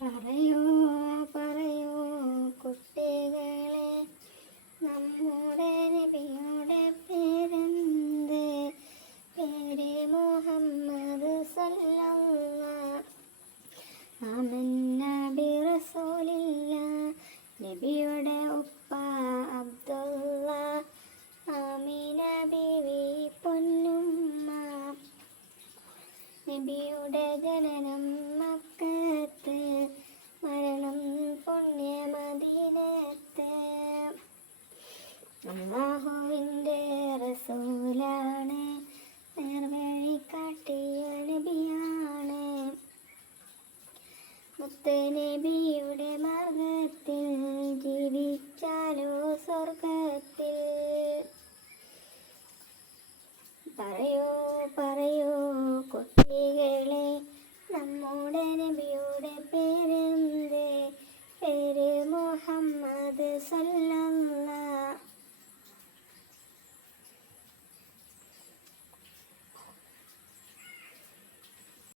പറയൂ പറയൂ കുട്ടികളെ, നമ്മുടെ നബിയുടെ പേരെന്ത്? പേര് മുഹമ്മദ് സല്ലല്ലാഹ്. ആമന്ന ബിറസൂലില്ലാഹ്. നബിയുടെ ഉപ്പ അബ്ദുള്ള, ആമിന ബീവി പൊന്നുമ്മ. നബിയുടെ ജനനം മക്കത്ത്, മരണം പുണ്യ മദീനത്ത്. അല്ലാഹുവിൻ്റെ റസൂലാണ്, നേർവഴി കാട്ടിയ നബിയാണ്. മുത്ത് നബിയുടെ മാർഗത്തിൽ ജീവിച്ചാലോ സ്വർഗത്തിൽ. പറയൂ പറയൂ കുട്ടികളെ, നമ്മുടെ നബിയുടെ പേരെന്ത്? പേര് മുഹമ്മദ് സല്ലല്ലാഹു